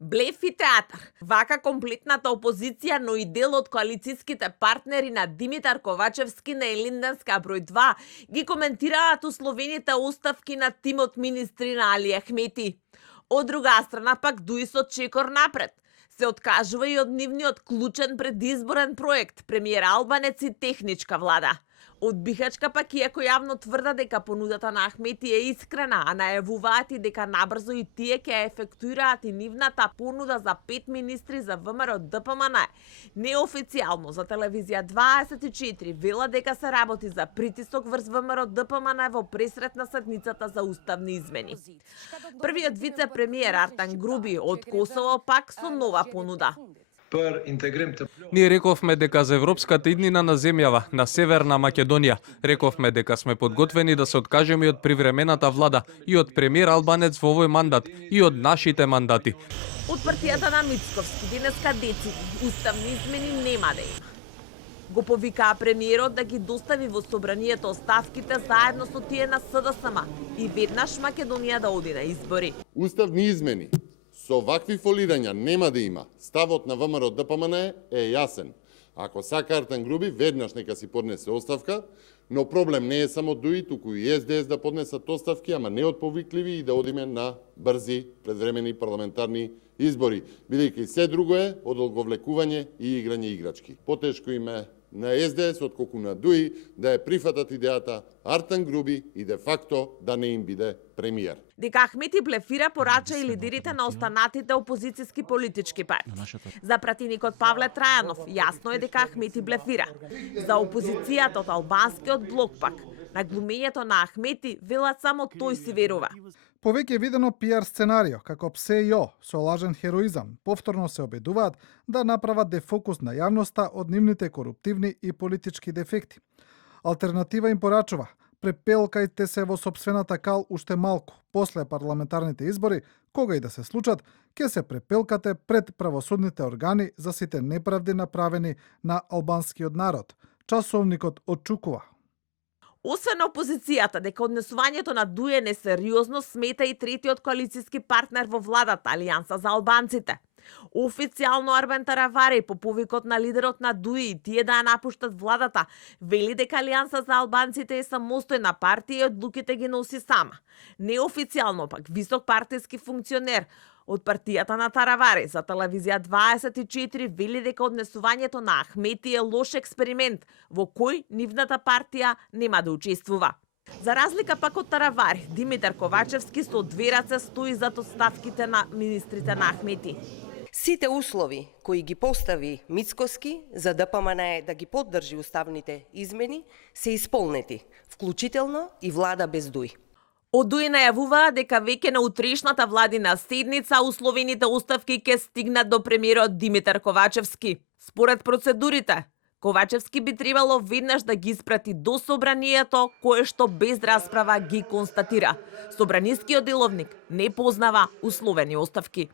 Блеф и театар. Вака комплетната опозиција, но и дел од коалицијските партнери на Димитар Ковачевски на Елинденска број 2 ги коментираат условените оставки на тимот министри на Али Ахмети. Од друга страна пак дуи со чекор напред. Се откажува и од нивниот клучен предизборен проект премиер Албанец и техничка влада. Од Бихачка пак иако јавно тврда дека понудата на Ахмети е искрена, а најавуваат и дека набрзо и тие ќе ефектуираат и нивната понуда за 5 министри за ВМРО ДПМН. Неофицијално за телевизија 24 вела дека се работи за притисок врз ВМРО ДПМН во пресрет на седницата за уставни измени. Првиот вице-премиер Артан Груби од Косово пак со нова понуда. Ние рековме дека за европската иднина на земјава, на Северна Македонија, рековме дека сме подготвени да се откажеме и од привремената влада, и од премиер Албанец во овој мандат, и од нашите мандати. Од партијата на Мицковски денеска деци, уставни измени нема да има. Го повикаа премиерот да ги достави во собранието оставките заедно со тие на СДСМ и веднаш Македонија да оди на избори. Уставни измени со вакви фолирања нема да има. Ставот на ВМРО ДПМН е јасен. Ако сака Артан Груби, веднаш нека си поднесе оставка, но проблем не е само ДУИ, туку и СДС да поднесат оставки, ама не од повикливи и да одиме на брзи предвремени парламентарни избори, бидејќи се друго е од одговлекување и играње играчки. Потешко им е на СДС отколку на ДУИ да ја прифатат идејата Артан Груби и де факто да не им биде премиер. Дека Ахмети блефира порача и лидерите на останатите опозицијски политички партии. За пратеникот Павле Трајанов јасно е дека Ахмети блефира. За опозицијата од албанскиот блок пак, на глумењето на Ахмети велат само тој си верува. Повеќе видено пиар сценарио, како ПСЕ со лажен хероизам, повторно се обидуваат да направат дефокус на јавноста од нивните коруптивни и политички дефекти. Алтернатива им порачува: препелкајте се во сопствената кал уште малку, после парламентарните избори, кога и да се случат, ќе се препелкате пред правосудните органи за сите неправди направени на албанскиот народ. Часовникот отчукува. Освен опозицијата дека однесувањето на ДУИ е несериозно, смета и третиот коалицијски партнер во владата, Алијанса за албанците. Официјално Арбен Таравари по повикот на лидерот на ДУИ и тие да ја напуштат владата, вели дека Алијанса за албанците е самостојна партија и одлуките ги носи сама. Неофицијално пак висок партиски функционер од партијата на Таравари за телевизија 24 вели дека однесувањето на Ахмети е лош експеримент во кој нивната партија нема да учествува. За разлика пак од Таравари, Димитар Ковачевски со две раце стои зад оставките на министрите на Ахмети. Сите услови кои ги постави Мицкоски за ДПМН да ги поддржи уставните измени се исполнети, вклучително и влада без ДУИ. Од ДУИ најавуваа дека веќе на утрешната владина седница условените оставки ќе стигнат до премиерот Димитар Ковачевски. Според процедурите, Ковачевски би требало веднаш да ги испрати до собранието, кое што без расправа ги констатира. Собранискиот деловник не познава условени оставки.